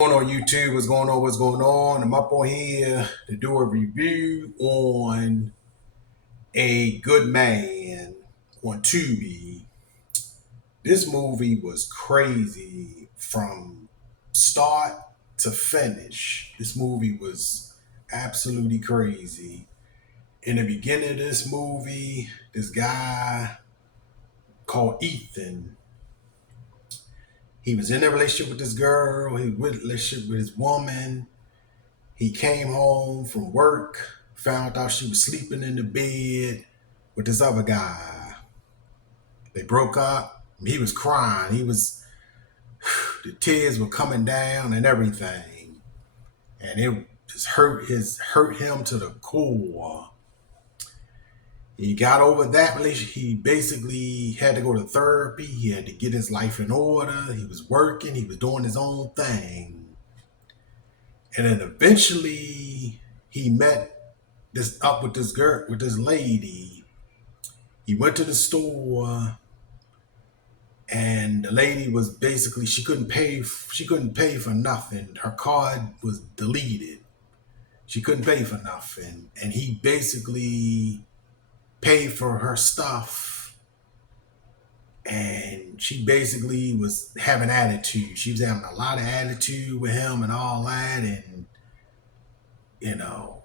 Going on YouTube? What's going on? What's going on? I'm up on here to do a review on A Good Man on Tubi. This movie was crazy from start to finish. This movie was absolutely crazy. In the beginning of this movie, this guy called Ethan, he was in a relationship with this girl. He was in a relationship with his woman. He came home from work, found out she was sleeping in the bed with this other guy. They broke up. He was crying. The tears were coming down and everything. And it just hurt him to the core. He got over that relationship. He basically had to go to therapy. He had to get his life in order. He was working. He was doing his own thing. And then eventually he met with this girl, with this lady. He went to the store, and the lady was basically she couldn't pay for nothing. Her card was deleted. She couldn't pay for nothing, and he basically paid for her stuff. And she basically was having attitude. She was having a lot of attitude with him and all that, and you know,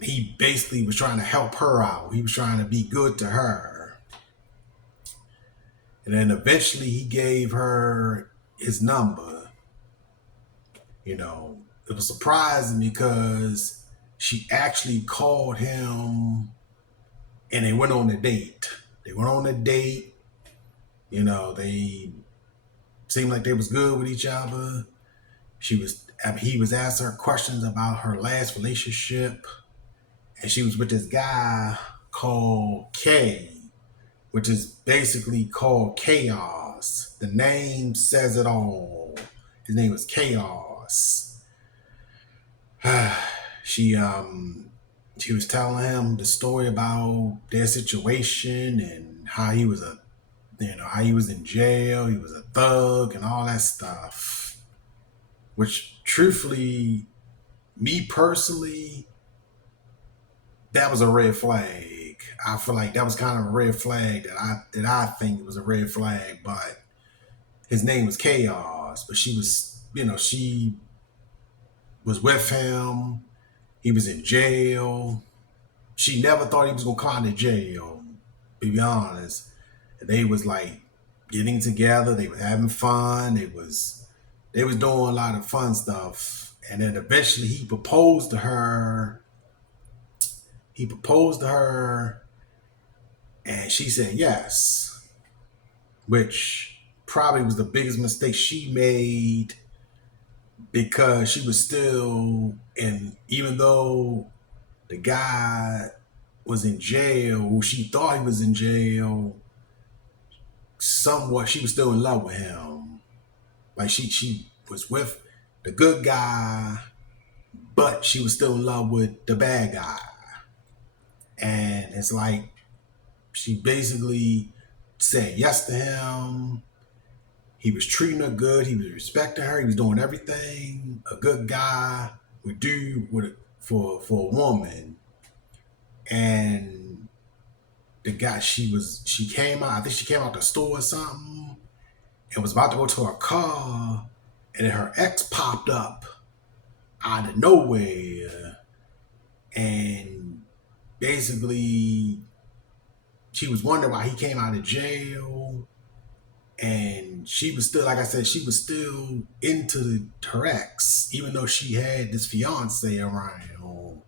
he basically was trying to help her out. He was trying to be good to her. And then eventually he gave her his number. It was surprising because she actually called him and they went on a date. They went on a date. They seemed like they was good with each other. He was asking her questions about her last relationship. And she was with this guy called K, which is basically called Chaos. The name says it all. His name was Chaos. she she was telling him the story about their situation and how he was in jail, he was a thug and all that stuff. Which truthfully, me personally, that was a red flag. I feel like that was kind of a red flag that I think was a red flag. But his name was Chaos. But she was with him. He was in jail. She never thought he was gonna come out of jail. To be honest, and they was like getting together. They were having fun. They was doing a lot of fun stuff. And then eventually he proposed to her. And she said yes, which probably was the biggest mistake she made because she was still in, even though the guy was in jail, she thought he was in jail, somewhat, she was still in love with him. Like she was with the good guy, but she was still in love with the bad guy. And it's like she basically said yes to him. He was treating her good. He was respecting her. He was doing everything a good guy would do for a woman. And the guy, she came out. I think she came out the store or something, and was about to go to her car, and then her ex popped up out of nowhere, and basically she was wondering why he came out of jail. And she was still, like I said, she was still into her ex, even though she had this fiance around.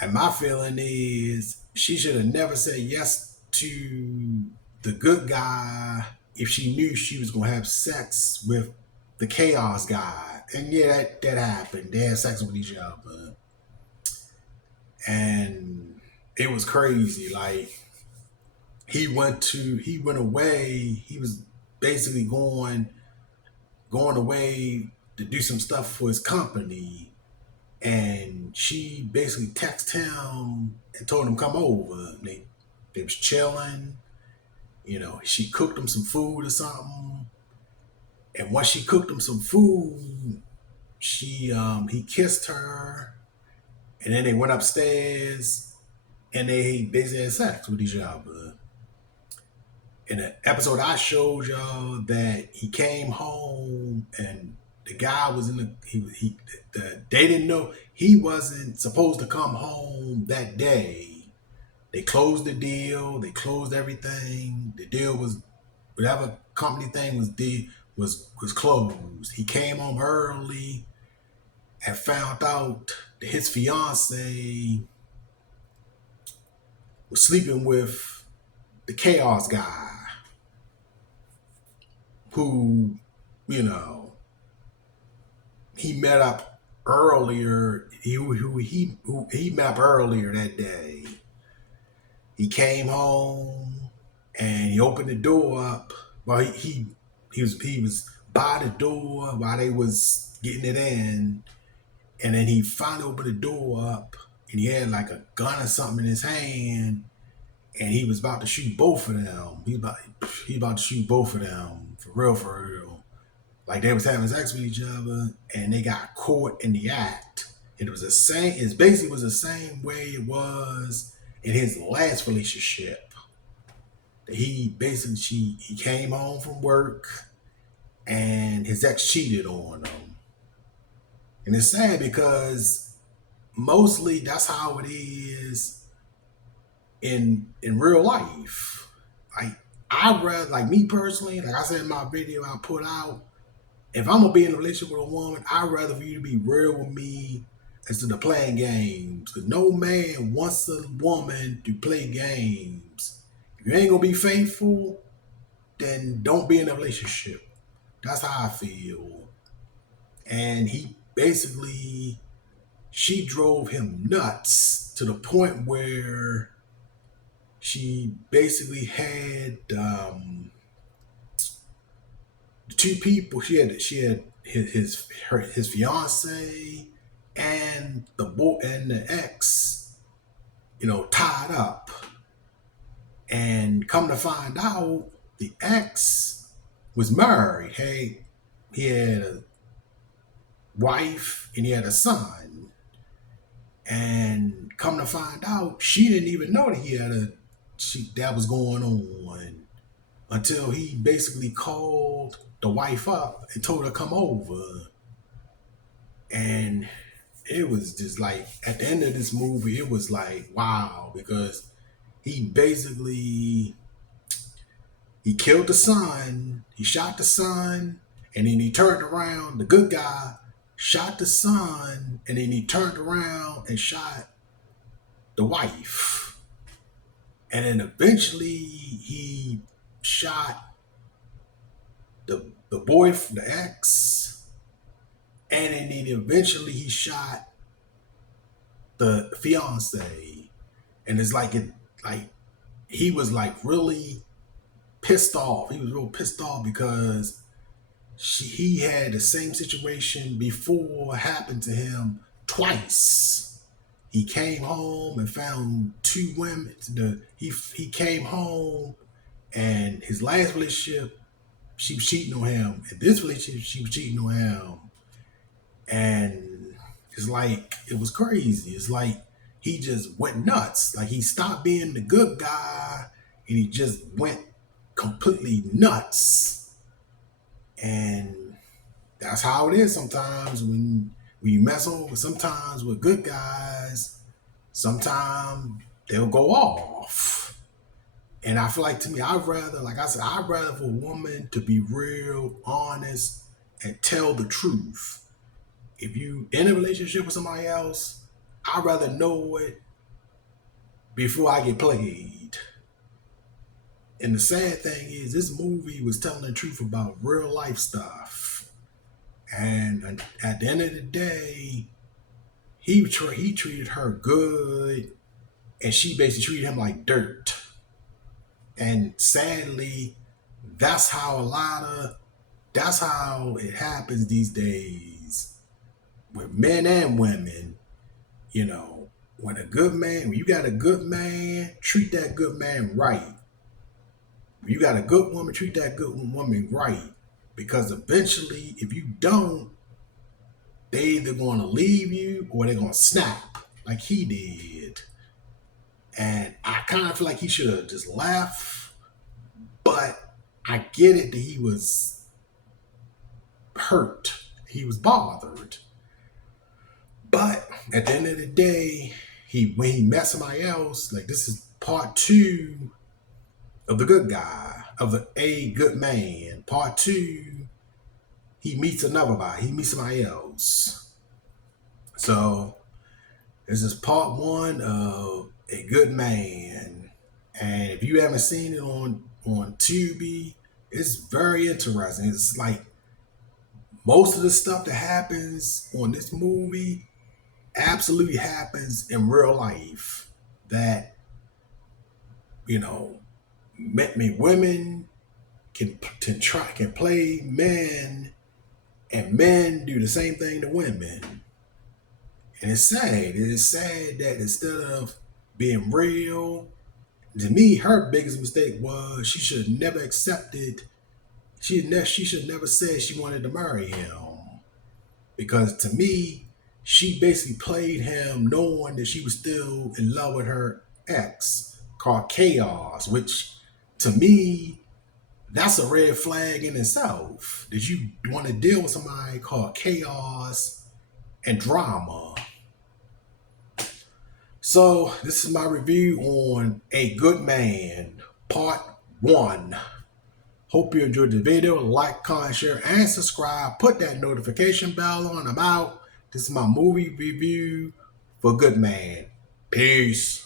And my feeling is she should have never said yes to the good guy if she knew she was going to have sex with the chaos guy. And yeah, that happened. They had sex with each other. And it was crazy. Like, he went away. He was basically going away to do some stuff for his company. And she basically texted him and told him come over. They was chilling. She cooked him some food or something. And once she cooked him some food, he kissed her, and then they went upstairs and they basically had sex with each other. In the episode I showed y'all that he came home and the guy was in they didn't know he wasn't supposed to come home that day. They closed the deal. They closed everything. The deal was whatever company thing was closed. He came home early and found out that his fiance was sleeping with the chaos guy, who, you know, he met up earlier. He met up earlier that day. He came home and he opened the door up. Well, he was by the door while they was getting it in, and then he finally opened the door up, and he had like a gun or something in his hand, and he was about to shoot both of them. He about to shoot both of them for real, for real. Like they was having sex with each other, and they got caught in the act. It was the same. It basically was the same way it was in his last relationship. He came home from work, and his ex cheated on him, and it's sad because mostly that's how it is in real life. Like I rather, like me personally, like I said in my video I put out, if I'm gonna be in a relationship with a woman, I'd rather for you to be real with me instead of playing games. Because no man wants a woman to play games. If you ain't gonna be faithful, then don't be in a relationship. That's how I feel. And she drove him nuts to the point where she basically had two people. She had his fiance and the boy and the ex, tied up. And come to find out, the ex was married. Hey, he had a wife and he had a son. And come to find out, she didn't even know that that was going on until he basically called the wife up and told her to come over. And it was just like, at the end of this movie, it was like, wow, because he killed the son, he shot the son, and then he turned around, the good guy shot the son, and then he turned around and shot the wife. And then eventually he shot the boy, the ex, and then eventually he shot the fiance. And it's like he was like really pissed off. He was real pissed off because he had the same situation before happen to him twice. He came home and found two women. He came home, and his last relationship, she was cheating on him. In this relationship, she was cheating on him. And it's like, it was crazy. It's like he just went nuts. Like he stopped being the good guy and he just went completely nuts. And that's how it is sometimes when you mess over. Sometimes with good guys, sometimes they'll go off. And I feel like, to me, I'd rather for a woman to be real, honest, and tell the truth. If you in a relationship with somebody else, I'd rather know it before I get played. And the sad thing is, this movie was telling the truth about real life stuff. And at the end of the day, he treated her good, and she basically treated him like dirt. And sadly, that's how it happens these days with men and women. When you got a good man, treat that good man right. When you got a good woman, treat that good woman right. Because eventually, if you don't, they either going to leave you or they're going to snap like he did. And I kind of feel like he should have just left, but I get it that he was hurt. He was bothered. But at the end of the day, when he met somebody else, like this is part two of the good guy, of a good man. Part two, he meets another guy. He meets somebody else. So this is part one of A Good Man. And if you haven't seen it on Tubi, it's very interesting. It's like most of the stuff that happens on this movie absolutely happens in real life. That, you know, women can play men, and men do the same thing to women. And it's sad. It is sad that instead of being real, to me, her biggest mistake was she should have never accepted. She should never said she wanted to marry him, because to me, she basically played him knowing that she was still in love with her ex called Chaos, which to me, that's a red flag in itself. That you want to deal with somebody called Chaos and drama. So this is my review on A Good Man, part one. Hope you enjoyed the video. Like, comment, share, and subscribe. Put that notification bell on. I'm out. This is my movie review for Good Man. Peace.